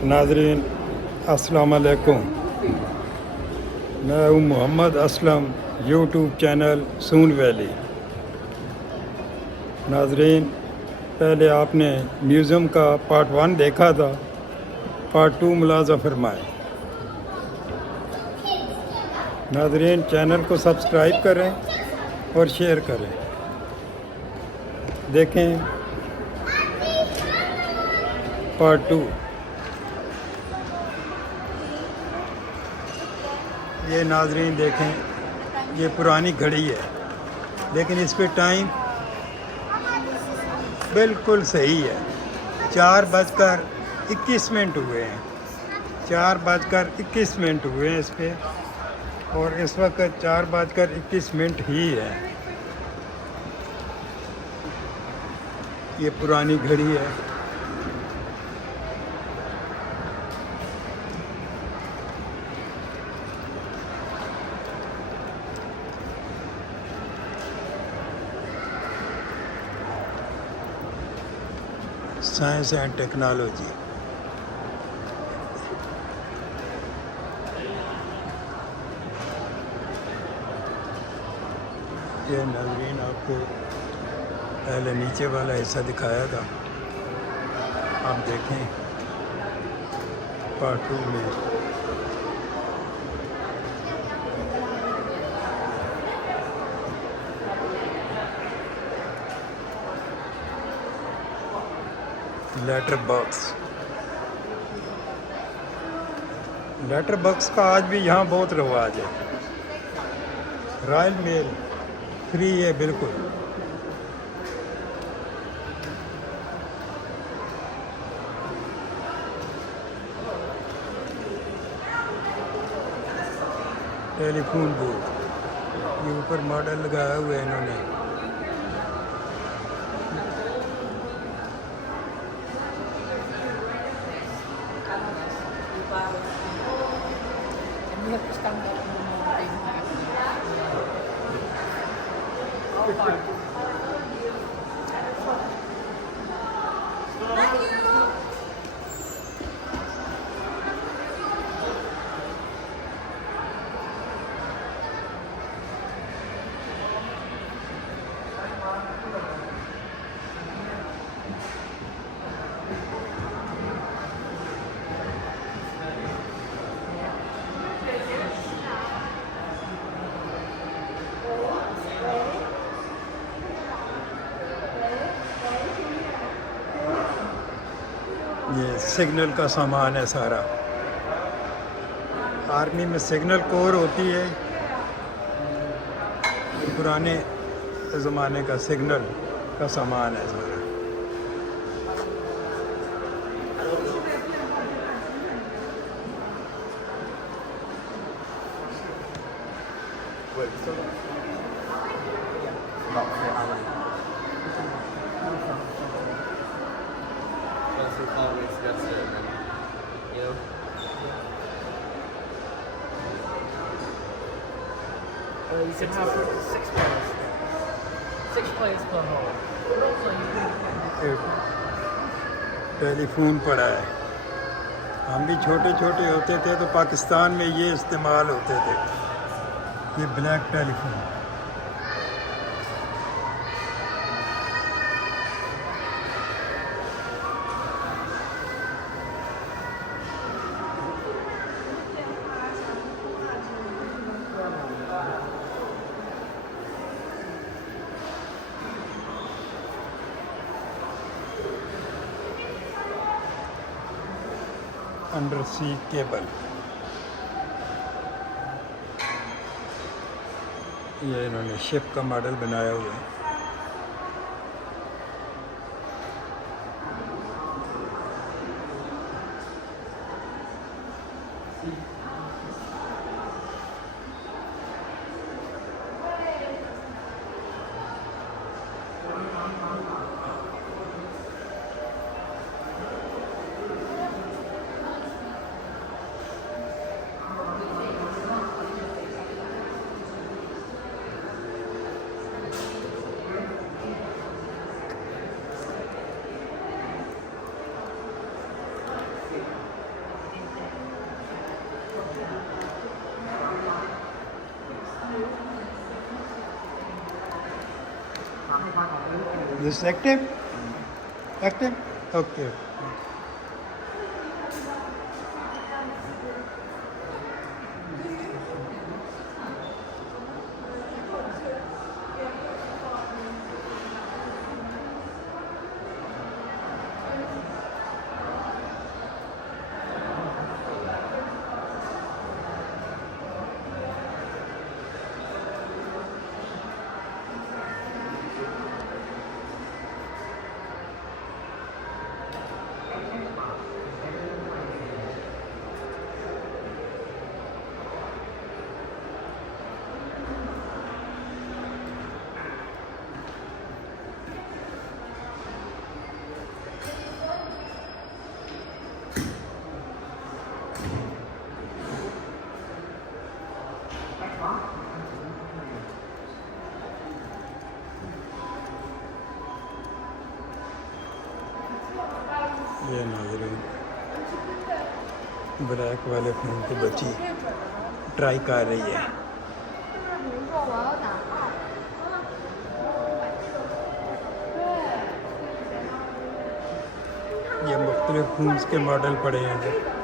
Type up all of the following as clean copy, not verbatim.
नाजरीन अस्सलाम वालेकुम। मैं हूँ मोहम्मद असलम, यूट्यूब चैनल सून वैली। नाजरीन, पहले आपने म्यूज़ियम का पार्ट 1 देखा था, पार्ट 2 मुलाज़ा फरमाएँ। नाजरीन, चैनल को सब्सक्राइब करें और शेयर करें। देखें पार्ट 2। ये नाजरीन देखें, ये पुरानी घड़ी है, लेकिन इस पे टाइम बिल्कुल सही है। 4:21 हुए हैं, 4:21 हुए हैं इस पे, और इस वक्त 4:21 ही है। ये पुरानी घड़ी है। Science and technology. ये नाज़रीन आपको पहले नीचे वाला हिस्सा दिखाया था, आप देखें पार्ट 2 में। लेटर बॉक्स का आज भी यहाँ बहुत रवाज है। रॉयल मेल फ्री है बिल्कुल। टेलीफोन बूथ, ये ऊपर मॉडल लगाया हुआ है इन्होंने। ये सिग्नल का सामान है सारा। आर्मी में सिग्नल कोर होती है, पुराने ज़माने का सिग्नल का सामान है सारा। You can have 6 plays per hole. So you can. Telephone पड़ा है। हम भी छोटे छोटे होते थे तो पाकिस्तान में ये इस्तेमाल होते थे, ये black telephone. Under sea cable, ये इन्होंने शिप का मॉडल बनाया हुआ है। This active? Active? Okay. ये नाज़रीन ब्लैक वाले फ़ोन की बच्ची ट्राई कर रही है। ये मुख्तलिफ फ़ोन्स के मॉडल पड़े हैं इधर।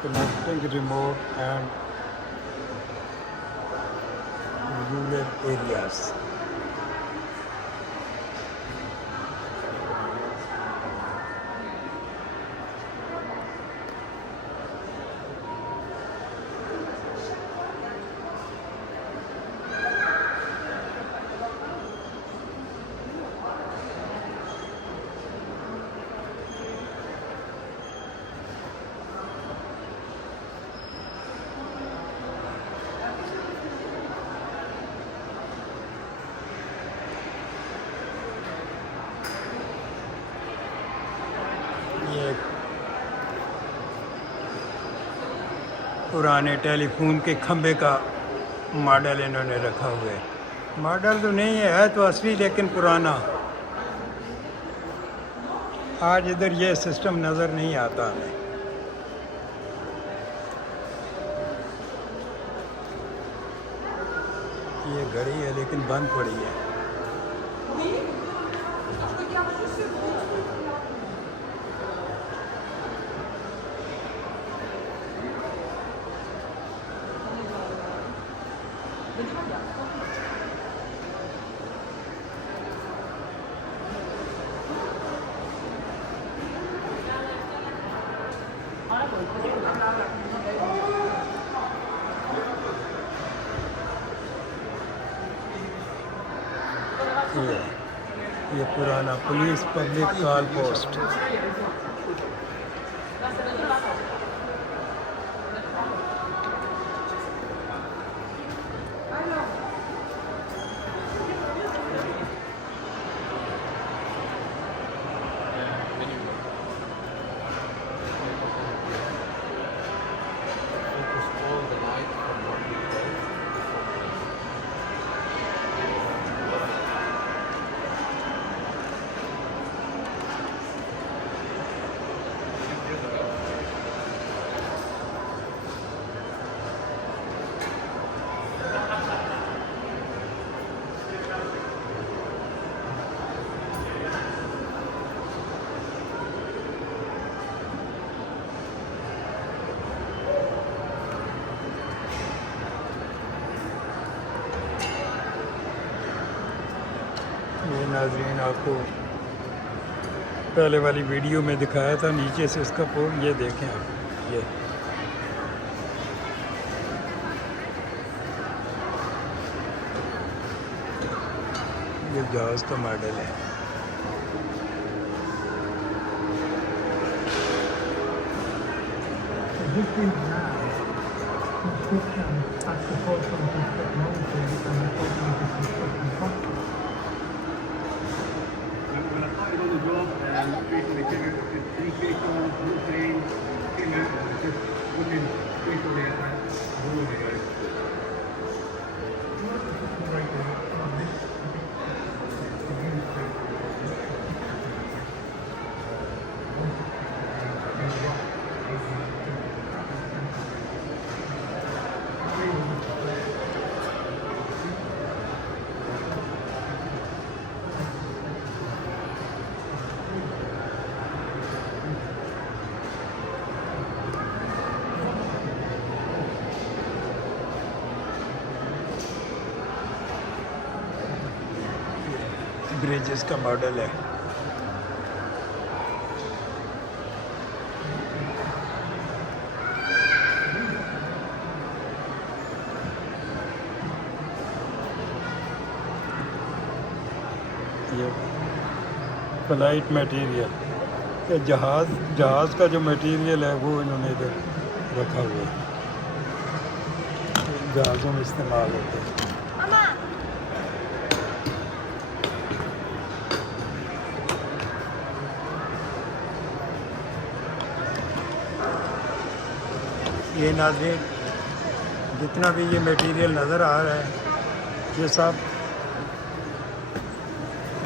Connecting remote and rural areas. ये पुराने टेलीफोन के खंबे का मॉडल इन्होंने रखा हुआ है। मॉडल तो नहीं है तो असली, लेकिन पुराना। आज इधर ये सिस्टम नज़र नहीं आता हमें। ये घड़ी है लेकिन बंद पड़ी है। ये पुराना पुलिस पब्लिक कॉल पोस्ट। ये नाज़रीन आपको पहले वाली वीडियो में दिखाया था नीचे से इसका फोन। ये देखें आप, ये जहाज़ का मॉडल है। You can ask the person to technology and the person to When I started on the job and basically figured any vehicle, blue plane, came out and just looking basically at that blue guys. Bridges का model है। ये flight material, ये जहाज़ का जो material है वो इन्होंने इधर रखा हुआ है, जहाज़ों में इस्तेमाल होते हैं। ये नाज़रीन जितना भी ये मटेरियल नज़र आ रहा है ये सब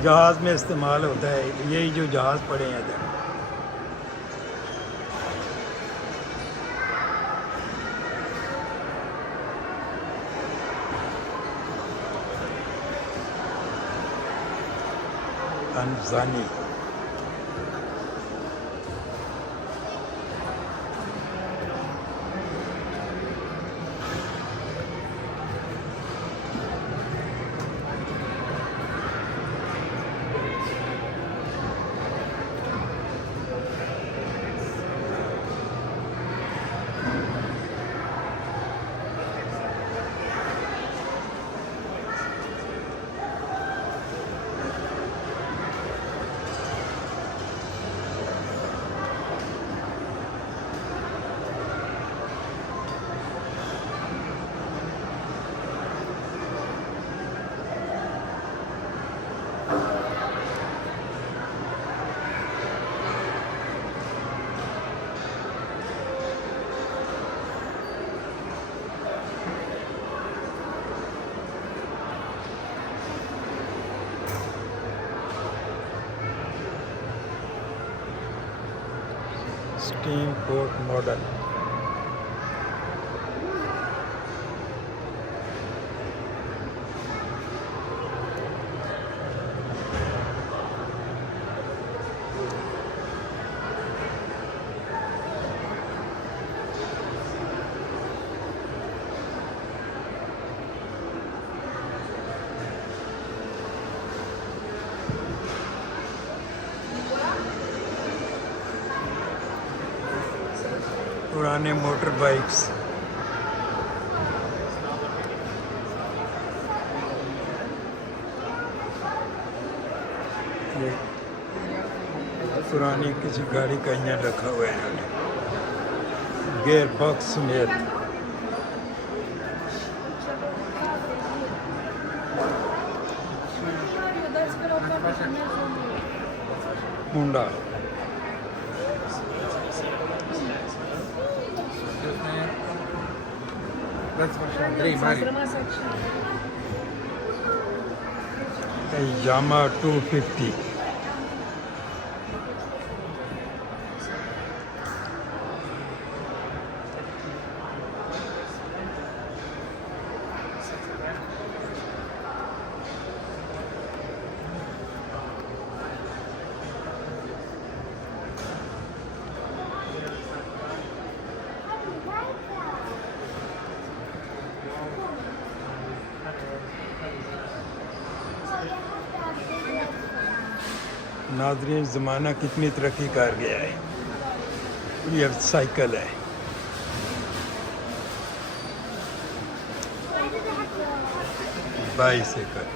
जहाज़ में इस्तेमाल होता है। यही जो जहाज़ पड़े हैं इधर, अनजानी। Steam boat model. पुराने मोटर बाइक्स, ये पुरानी किसी गाड़ी का इंजन रखा हुआ है इन्होंने, गियर बॉक्स समेत। होंडा यामा 250। नाज़रीन ज़माना कितनी तरक्की कर गया है। ये साइकिल है, बाइसाइकिल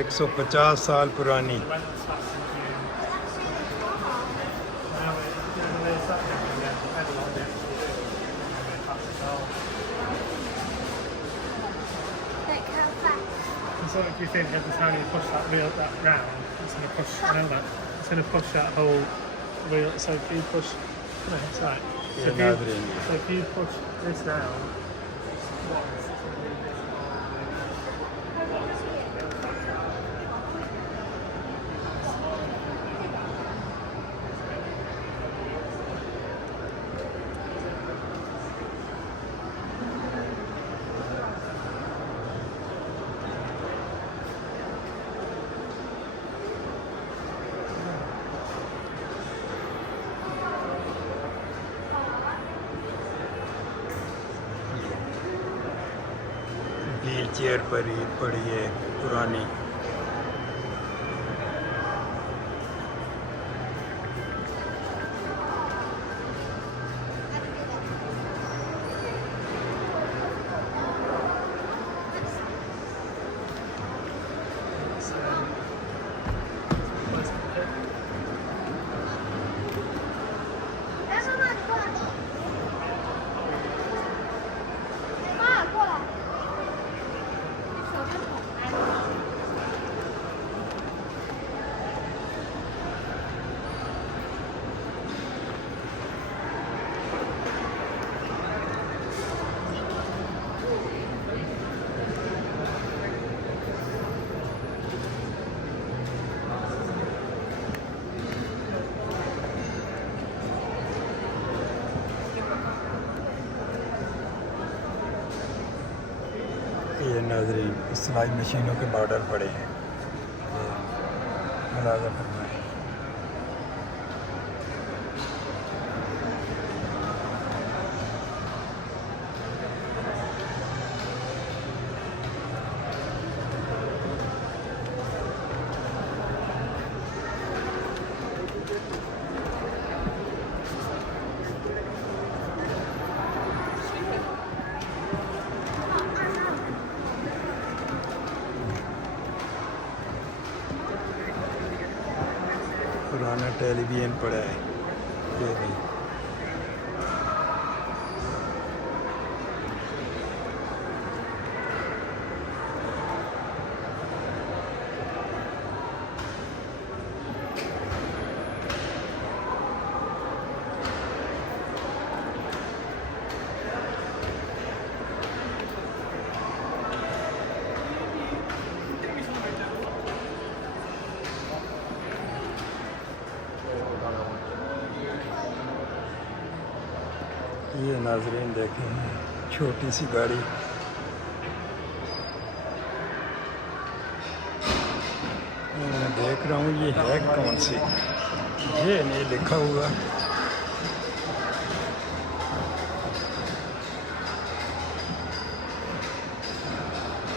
150 साल पुरानी। what do you think every time you push that wheel that round? It's going to push. I know that. It's going to push that whole wheel. So if you push, no, it's right. So if you push this round. Wheel chair पर ही पड़ी है पुरानी। ये नाज़रीन सिलाई मशीनों के model पड़े हैं, मुलाज़ा फरमाएं। पुराना टेलीविज़न पड़ा है ये भी। ये नाज़रीन देखें छोटी सी गाड़ी, मैं देख रहा हूँ ये है कौन सी, ये नहीं लिखा हुआ।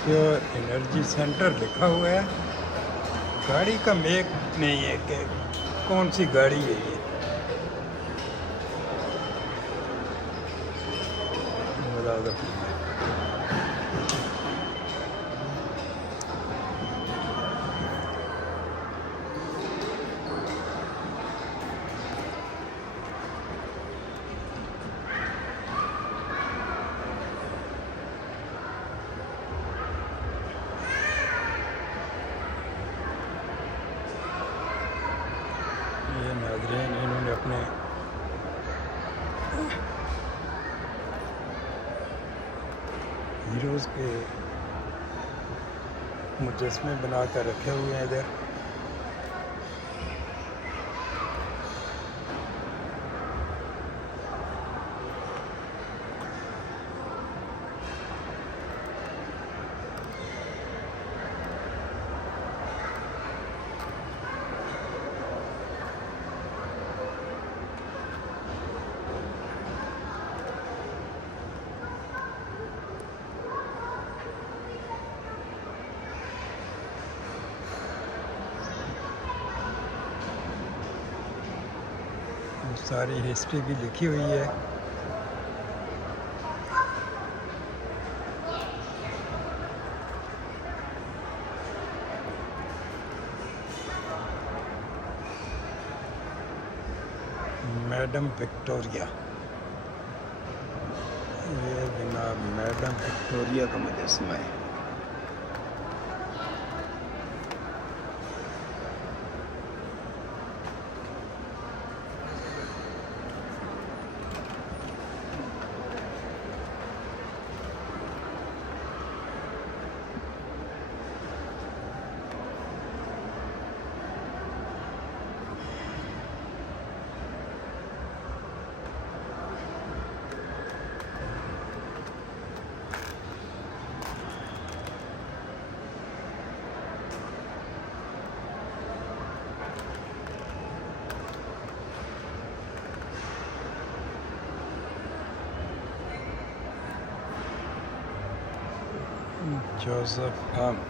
प्योर एनर्जी सेंटर लिखा हुआ है, गाड़ी का मेक नहीं है कि कौन सी गाड़ी है ये। ये नाज़रीन इन्होंने अपने हीरोज़ के मुजस्मे बना कर रखे हुए हैं इधर। सारी हिस्ट्री भी लिखी हुई है। मैडम विक्टोरिया, ये जनाब मैडम विक्टोरिया का मुजस्मा है। जोसेफ हम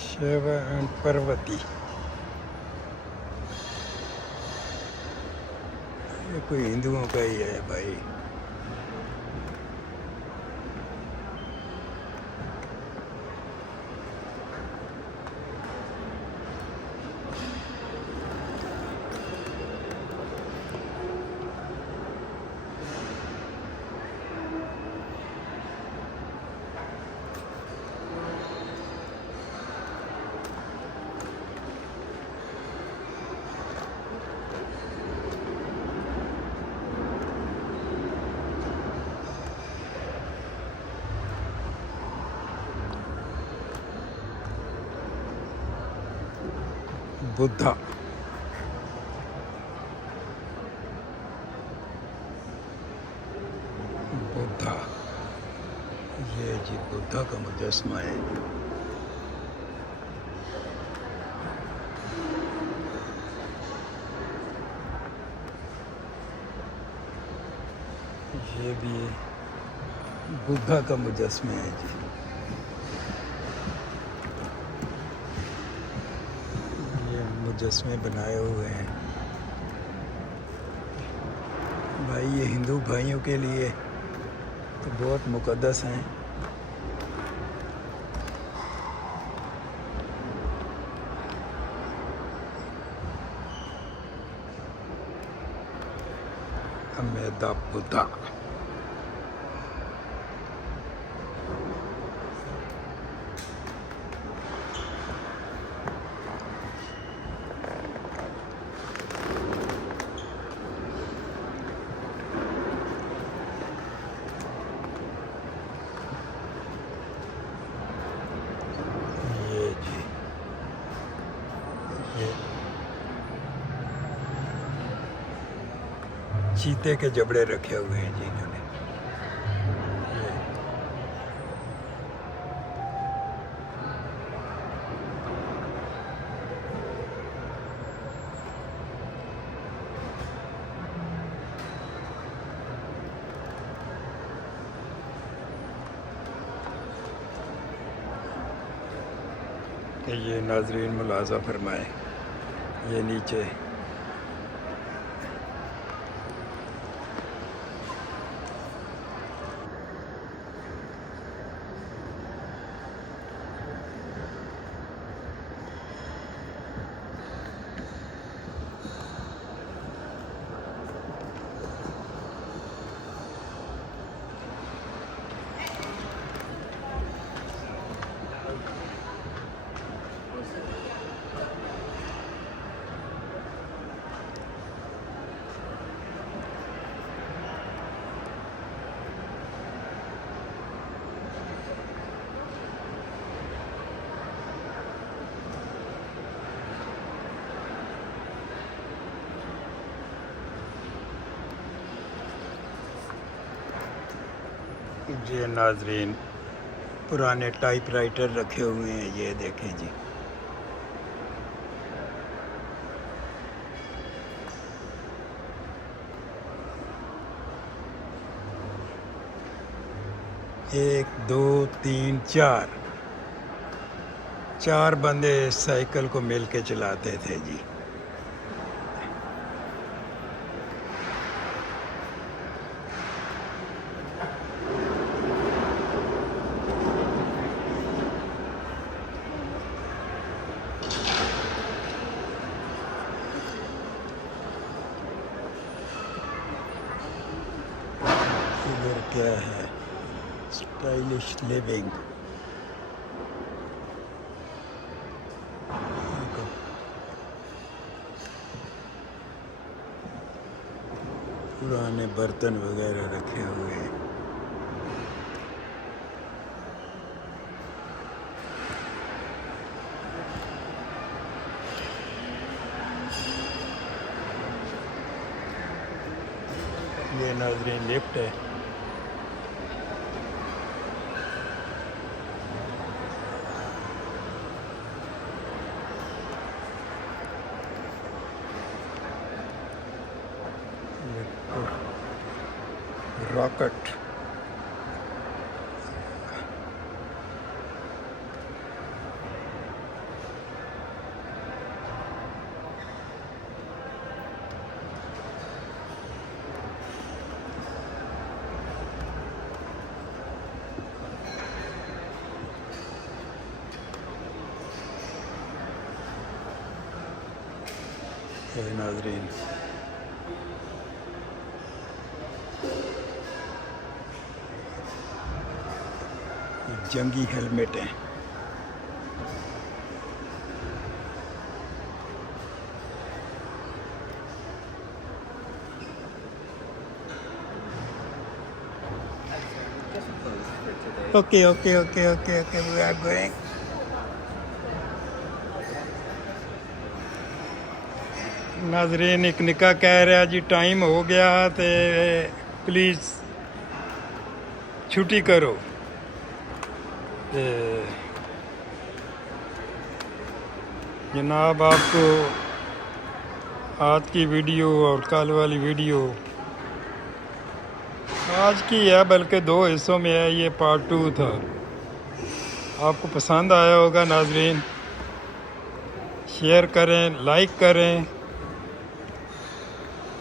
शिवा एंड पार्वती। ये कोई हिंदुओं का ही है भाई। बुद्धा बुद्धा, ये जी बुद्धा का मुजस्मा है। ये भी बुद्धा का मुजस्मा है जी। ये मुजस्मे बनाए हुए हैं भाई। ये हिंदू भाइयों के लिए तो बहुत मुकद्दस हैं। अमेदा बुद्धा। ये जी ये चीते के जबड़े रखे हुए हैं जी इन्होंने। ये नाजरीन मुलाजा फरमाए, ये नीचे ये नाजरीन पुराने टाइपराइटर रखे हुए हैं। ये देखें जी, एक दो तीन चार बंदे इस साइकिल को मिल के चलाते थे जी। इधर क्या है, स्टाइलिश लिविंग। पुराने बर्तन वगैरह रखे हुए हैं। ये नाज़रीन लिफ्ट है। ये रॉकेट है नाज़रीन। ये जंगी हेलमेट है। Okay, we are going. नाज़रीन एक निका कह रहा जी टाइम हो गया तो प्लीज़ छुट्टी करो। ते जनाब आपको आज की वीडियो और कल वाली वीडियो आज की है, बल्कि 2 हिस्सों में है। ये पार्ट 2 था। आपको पसंद आया होगा नाज़रीन। शेयर करें, लाइक करें।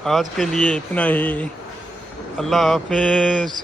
आज के लिए इतना ही। अल्लाह हाफिज़।